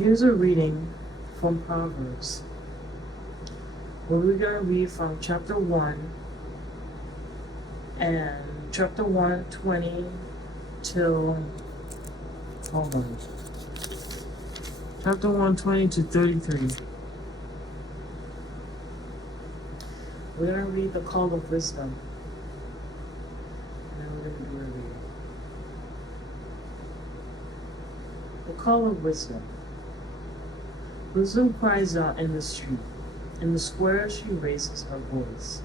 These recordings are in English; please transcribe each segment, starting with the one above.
Here's a reading from Proverbs, where we're going to read from chapter 1 and chapter 1:20 till, hold on, chapter 1:20 to 33. We're going to read the call of wisdom, and then we're going to do a reading. The call of wisdom. Wisdom cries out in the street. In the square she raises her voice.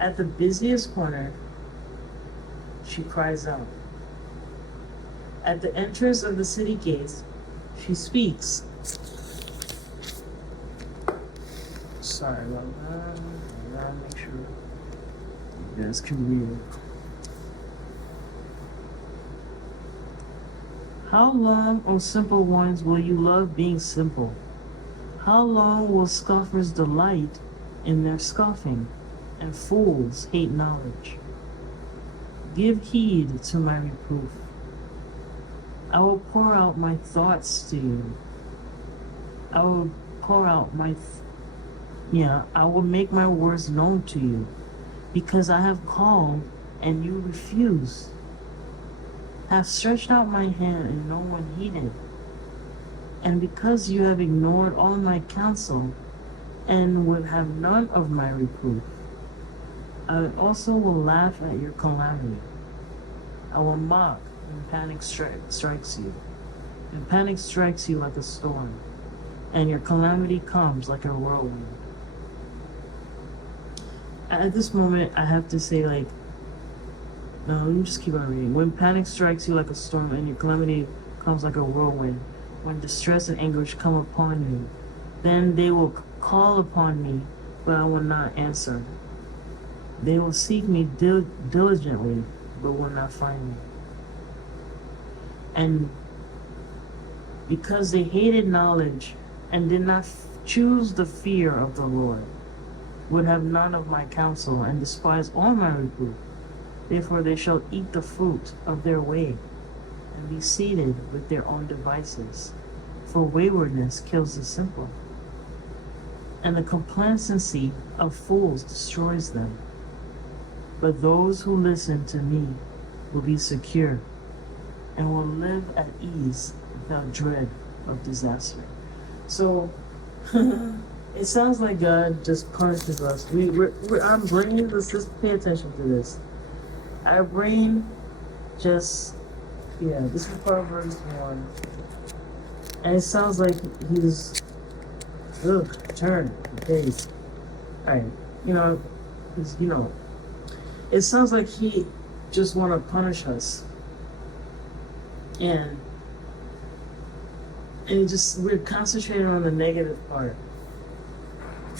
At the busiest corner, she cries out. At the entrance of the city gates, she speaks. Sorry about that. I gotta make sure you guys can read it. How long, O simple ones, will you love being simple? How long will scoffers delight in their scoffing, and fools hate knowledge? Give heed to my reproof. I will pour out my thoughts to you. I will pour out I will make my words known to you, because I have called and you refuse. Have stretched out my hand and no one heeded. And because you have ignored all my counsel and would have none of my reproof, I also will laugh at your calamity. I will mock when panic strikes you. And panic strikes you like a storm, and your calamity comes like a whirlwind. At this moment, I have to say, no, let me just keep on reading. When panic strikes you like a storm, and your calamity comes like a whirlwind, when distress and anguish come upon you, then they will call upon me, but I will not answer. They will seek me diligently, but will not find me. And because they hated knowledge and did not choose the fear of the Lord, would have none of my counsel, and despise all my reproof, therefore they shall eat the fruit of their way, and be seated with their own devices. For waywardness kills the simple, and the complacency of fools destroys them. But those who listen to me will be secure, and will live at ease without dread of disaster. So, it sounds like God just punishes us. Our brain, let's just pay attention to this. Our brain this is Proverbs 1. And it sounds like he's, turn the page. Alright, it sounds like he just want to punish us. And we're concentrating on the negative part.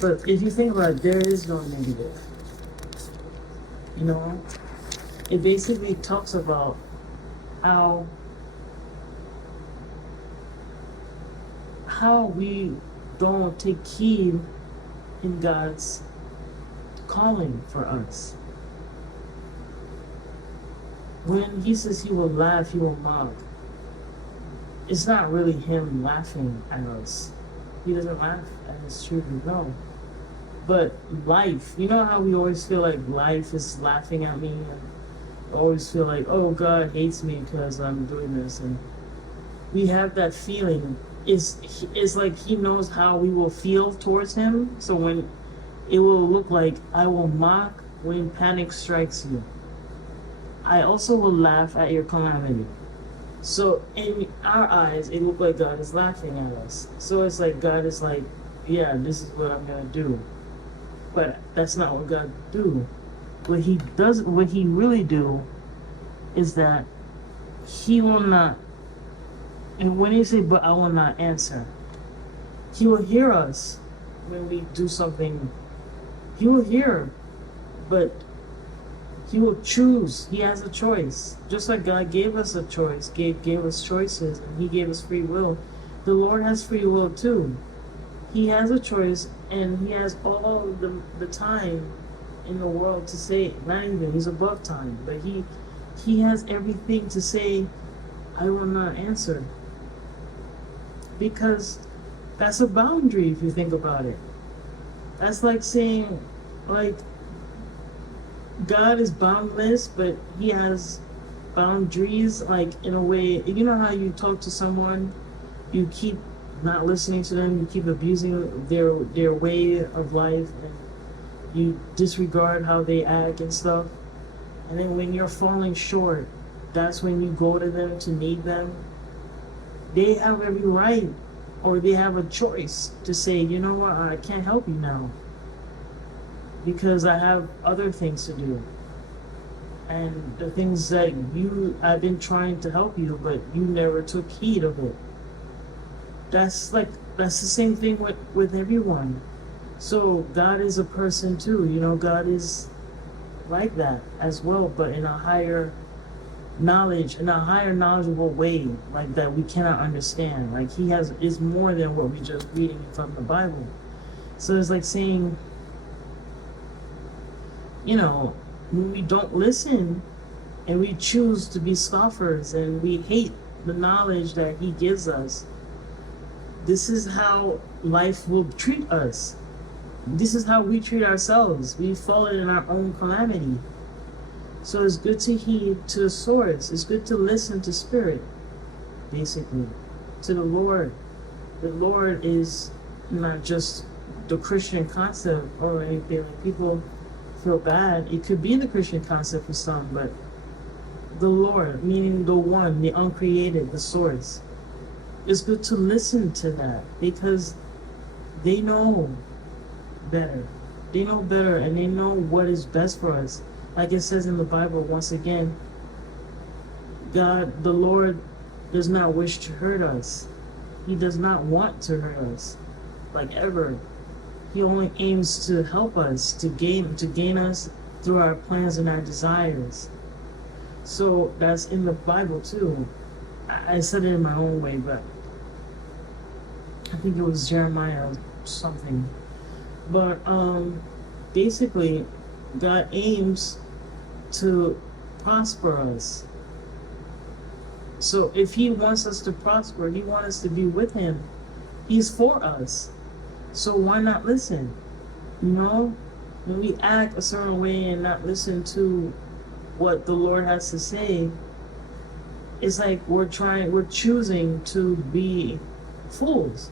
But if you think about it, there is no negative. It basically talks about how we don't take heed in God's calling for us. When he says he will laugh, he will mock, it's not really him laughing at us. He doesn't laugh at his children, no. But life, you know how we always feel like life is laughing at me, and I always feel like, oh, God hates me because I'm doing this, and we have that feeling. It's like he knows how we will feel towards him, so when it will look like, I will mock when panic strikes you. I also will laugh at your calamity. So in our eyes, it looks like God is laughing at us. So it's like God is like, yeah, this is what I'm gonna do. But that's not what God do. What he really do is that he will not, and when he say, but I will not answer, he will hear us when we do something. He will hear, but he will choose. He has a choice. Just like God gave us a choice, gave us choices, and he gave us free will. The Lord has free will too. He has a choice, and he has all the time in the world to say, not even, he's above time, but he has everything to say, I will not answer. because that's a boundary if you think about it. That's like saying, like, God is boundless, but he has boundaries, like in a way. You know how you talk to someone, you keep not listening to them, you keep abusing their way of life, and you disregard how they act and stuff. And then when you're falling short, that's when you go to them to need them. They have every right, or they have a choice to say, you know what, I can't help you now because I have other things to do. And the things that I've been trying to help you, but you never took heed of it. That's the same thing with everyone. So God is a person too, God is like that as well, but in a higher knowledgeable way, like that we cannot understand. Like he is more than what we just reading from the Bible. So it's like saying, when we don't listen and we choose to be scoffers and we hate the knowledge that he gives us, this is how life will treat us. This is how we treat ourselves. We've fallen in our own calamity. So it's good to heed to the source. It's good to listen to spirit, basically, to the Lord. The Lord is not just the Christian concept or anything. Like people feel bad. It could be the Christian concept for some, but the Lord, meaning the one, the uncreated, the source. It's good to listen to that because they know better. They know better and they know what is best for us. Like it says in the Bible, once again, God, the Lord, does not wish to hurt us. He does not want to hurt us, like ever. He only aims to help us, to gain us through our plans and our desires. So that's in the Bible too. I said it in my own way, but I think it was Jeremiah or something. But basically, God aims to prosper us. So if he wants us to prosper, he wants us to be with him. He's for us. So why not listen? When we act a certain way and not listen to what the Lord has to say, it's like we're choosing to be fools.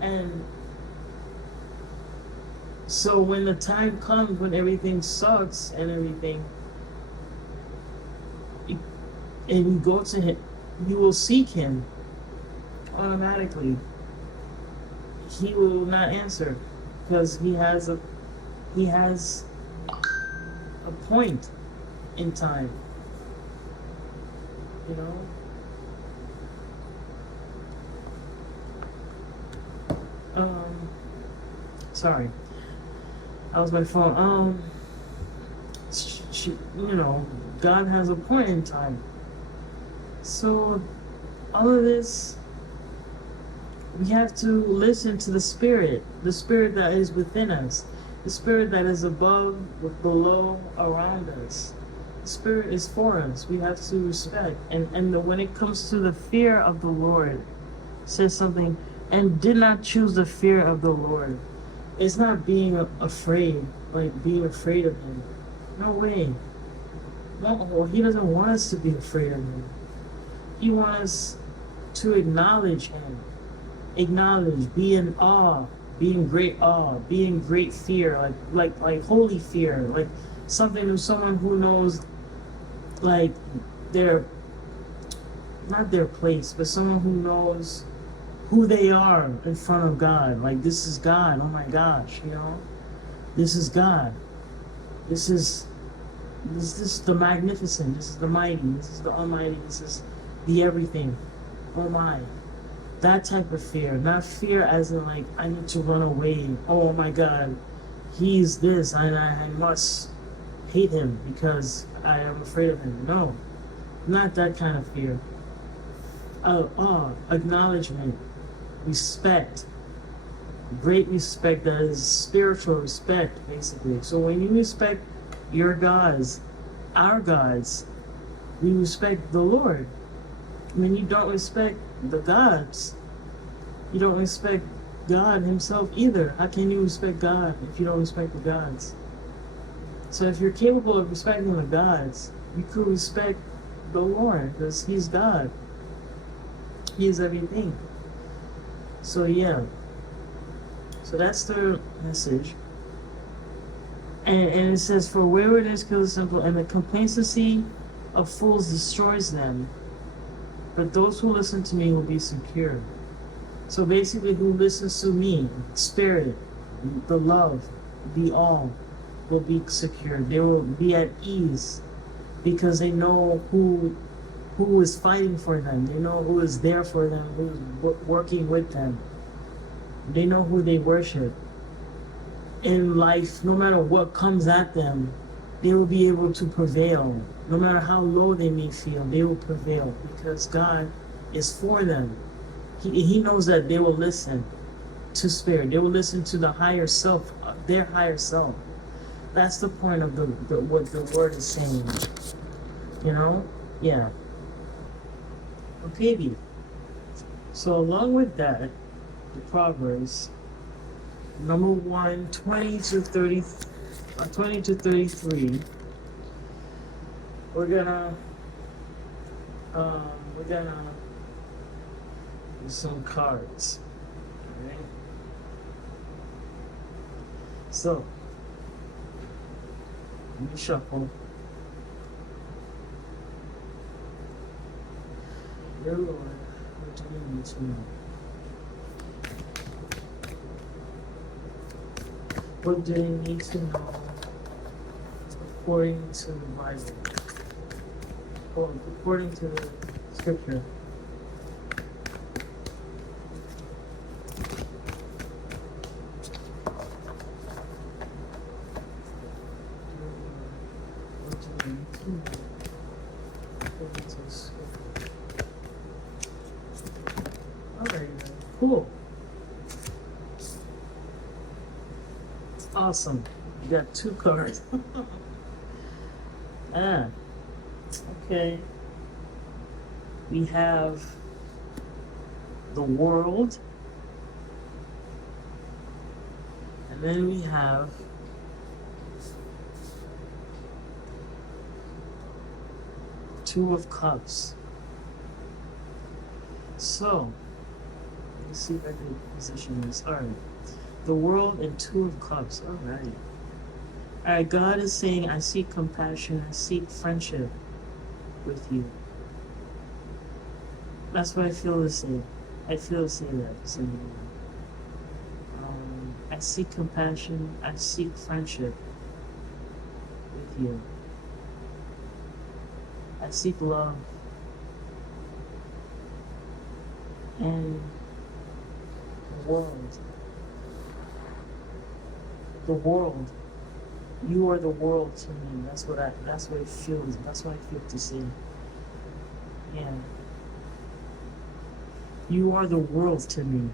And so when the time comes when everything sucks and everything, and you go to him, you will seek him automatically. He will not answer because he has a point in time. Sorry. That was my phone. God has a point in time. So, all of this, we have to listen to the Spirit that is within us, the Spirit that is above, below, around us. The Spirit is for us. We have to respect. And when it comes to the fear of the Lord, it says something, and did not choose the fear of the Lord. It's not being afraid, like being afraid of him. No way. No, he doesn't want us to be afraid of him. He wants us to acknowledge him. Acknowledge, be in awe, be in great awe, be in great fear, like holy fear, like someone who knows, like not their place, but someone who knows who they are in front of God. Like, this is God. Oh my gosh, this is God. This is the magnificent. This is the mighty. This is the almighty. This is the everything. Oh my. That type of fear. Not fear as in like, I need to run away. Oh my God. He's this and I must hate him because I am afraid of him. No. Not that kind of fear. Acknowledgement. Respect. Great respect, that is spiritual respect, basically. So when you respect your gods, our gods, we respect the Lord. When you don't respect the gods, You don't respect God himself either. How can you respect God if you don't respect the gods? So if you're capable of respecting the gods, you could respect the Lord because he's God. He is everything. So yeah. So that's the message. And it says, for waywardness kills the simple, and the complacency of fools destroys them. But those who listen to me will be secure. So basically, who listens to me, Spirit, the love, the all, will be secure. They will be at ease because they know who is fighting for them. They know who is there for them, who is working with them. They know who they worship. In life, no matter what comes at them, they will be able to prevail. No matter how low they may feel, they will prevail because God is for them. He knows that they will listen to Spirit. They will listen to the higher self, their higher self. That's the point of what the word is saying. You know? Yeah. Okay, B. So along with that, the Proverbs, number 1, 20 to 33. We're gonna do some cards. Alright? So let me shuffle. Dear Lord, what do you need to know? What do they need to know according to the Bible? Or according to the scripture? What do they need to know according to the scripture? Alright, cool. Awesome. You got 2 cards. Okay. We have the world. And then we have Two of Cups. So, let's see if I can position this. Alright. The world and Two of Cups. Alright. Alright, God is saying, I seek compassion, I seek friendship with you. That's what I feel to say. I feel to say that. I seek compassion, I seek friendship with you. I seek love. And the world. The world. You are the world to me. That's what it feels. That's what I feel to say. Yeah. You are the world to me.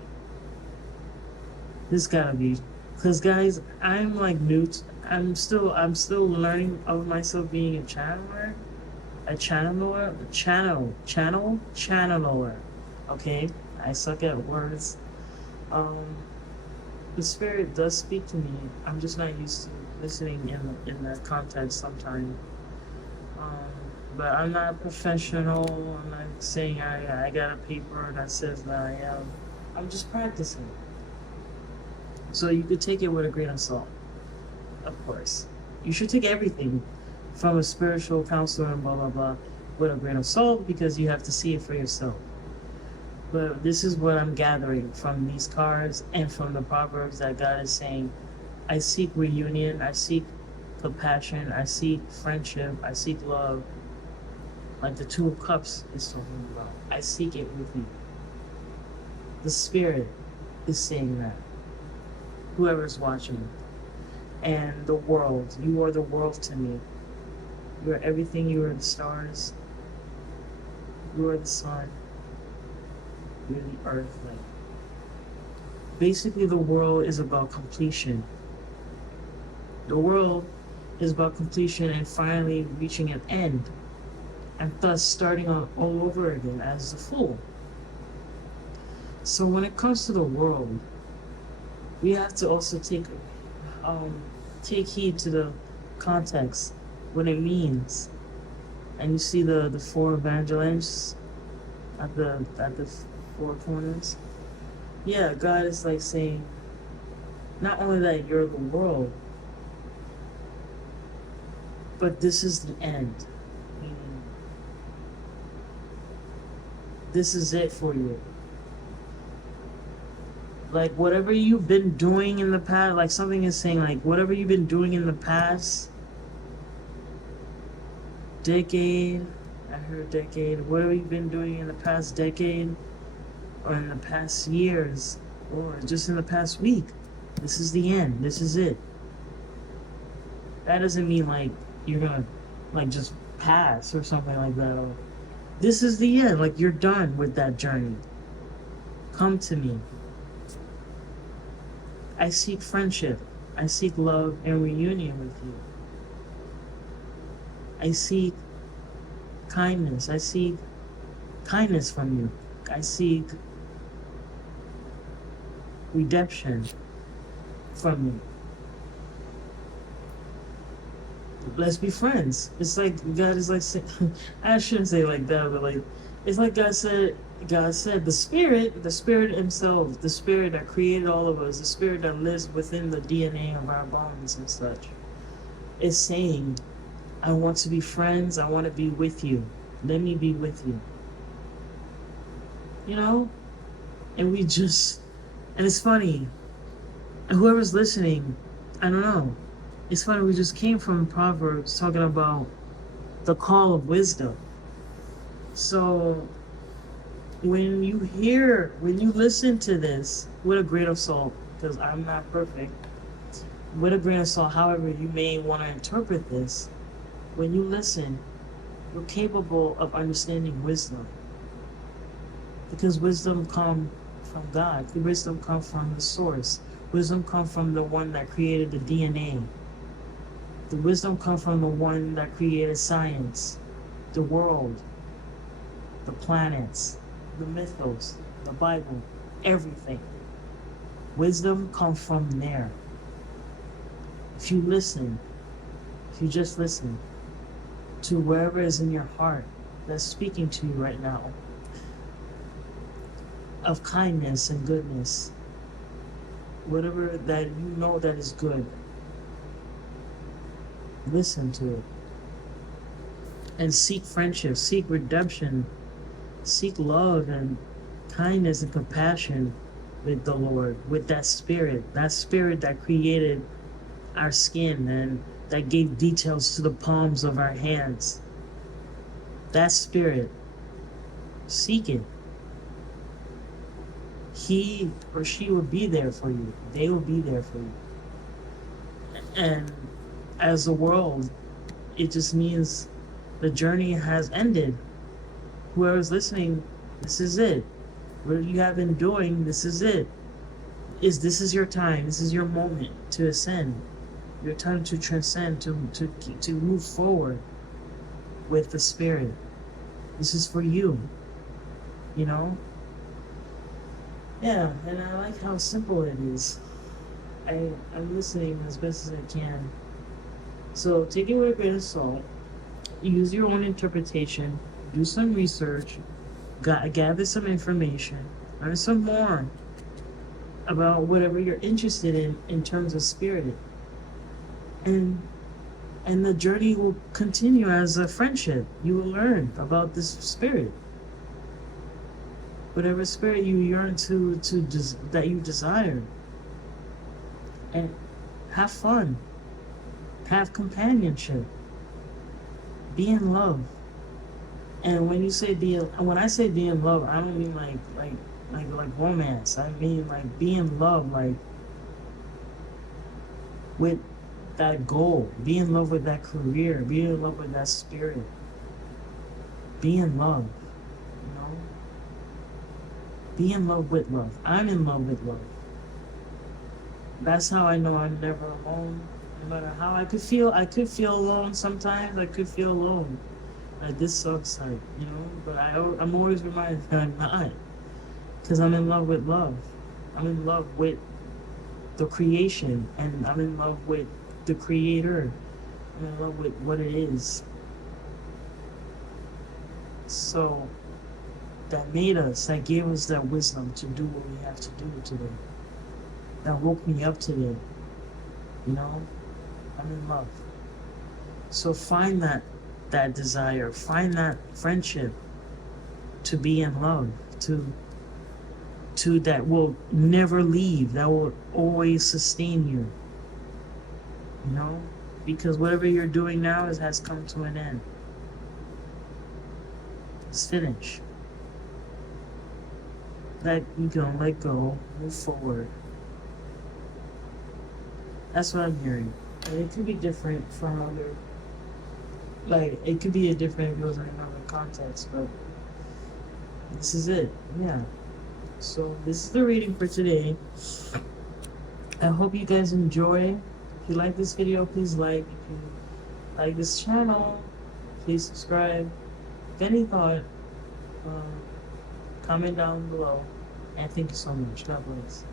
This gotta be, cause guys, I'm like new. I'm still learning of myself being a channeler, channeler. Okay, I suck at words. The Spirit does speak to me. I'm just not used to listening in that context sometimes. But I'm not a professional. I'm not saying I got a paper that says that I am. I'm just practicing. So you could take it with a grain of salt, of course. You should take everything from a spiritual counselor and blah, blah, blah with a grain of salt because you have to see it for yourself. But this is what I'm gathering from these cards and from the Proverbs that God is saying. I seek reunion, I seek compassion, I seek friendship, I seek love. Like the Two of Cups is talking about. I seek it with you. The Spirit is saying that. Whoever's watching. And the world. You are the world to me. You are everything. You are the stars. You are the sun. You are the earth. Like, basically, the world is about completion. The world is about completion and finally reaching an end. And thus starting all over again as the fool. So when it comes to the world, we have to also take heed to the context, what it means. And you see the four evangelists at the four corners. Yeah, God is like saying, not only that you're the world, but this is the end. Meaning, this is it for you. Like whatever you've been doing in the past, like something is saying, like whatever you've been doing in the past decade, I heard decade, whatever you've been doing in the past decade, or in the past years, or just in the past week, this is the end. This is it. That doesn't mean like you're gonna like just pass or something like that. Or this is the end. Like you're done with that journey. Come to me. I seek friendship. I seek love and reunion with you. I seek kindness. I seek kindness from you. I seek redemption from you. Let's be friends. It's like God is like saying, I shouldn't say it like that, but like it's like God said the spirit himself, the spirit that created all of us, the spirit that lives within the DNA of our bones and such, is saying, I want to be friends, I want to be with you. Let me be with you. You know? And it's funny. Whoever's listening, I don't know. It's funny, we just came from Proverbs talking about the call of wisdom. So when you listen to this with a grain of salt, because I'm not perfect, with a grain of salt, however you may want to interpret this, when you listen, you're capable of understanding wisdom. Because wisdom comes from God. Wisdom comes from the source. Wisdom comes from the one that created the DNA. The wisdom comes from the one that created science, the world, the planets, the mythos, the Bible, everything. Wisdom comes from there. If you just listen to wherever is in your heart that's speaking to you right now, of kindness and goodness, whatever that you know that is good, listen to it. And seek friendship, seek redemption, seek love and kindness and compassion with the Lord, with that spirit that created our skin and that gave details to the palms of our hands. That spirit, seek it. He or she will be there for you. They will be there for you. And as a world, it just means the journey has ended. Whoever's listening, this is it. What you have been doing, this is it. This is your time. This is your moment to ascend. Your time to transcend, to move forward with the Spirit. This is for you. You know? Yeah, and I like how simple it is. I'm listening as best as I can. So take it with a grain of salt. Use your own interpretation. Do some research. Gather some information. Learn some more about whatever you're interested in terms of spirit. And the journey will continue as a friendship. You will learn about this spirit. Whatever spirit you yearn that you desire. And have fun. Have companionship. Be in love. And when I say be in love, I don't mean like romance. I mean like be in love, like with that goal. Be in love with that career. Be in love with that spirit. Be in love. You know? Be in love with love. I'm in love with love. That's how I know I'm never alone. No matter how I could feel alone sometimes. I could feel alone. Like this sucks, like, you know. But I'm always reminded that I'm not. Because I'm in love with love. I'm in love with the creation, and I'm in love with the creator. I'm in love with what it is. So that made us, that gave us that wisdom to do what we have to do today. That woke me up today. You know, I'm in love. So find that desire, find that friendship to be in love, to that will never leave, that will always sustain you. You know? Because whatever you're doing now has come to an end. It's finished. Let go, move forward. That's what I'm hearing. And it could be different from other, like, it could be a different, it goes in another context, but this is it. Yeah. So this is the reading for today. I hope you guys enjoy. If you like this video, please like. If you like this channel, please subscribe. If any thought, comment down below. And thank you so much. God bless.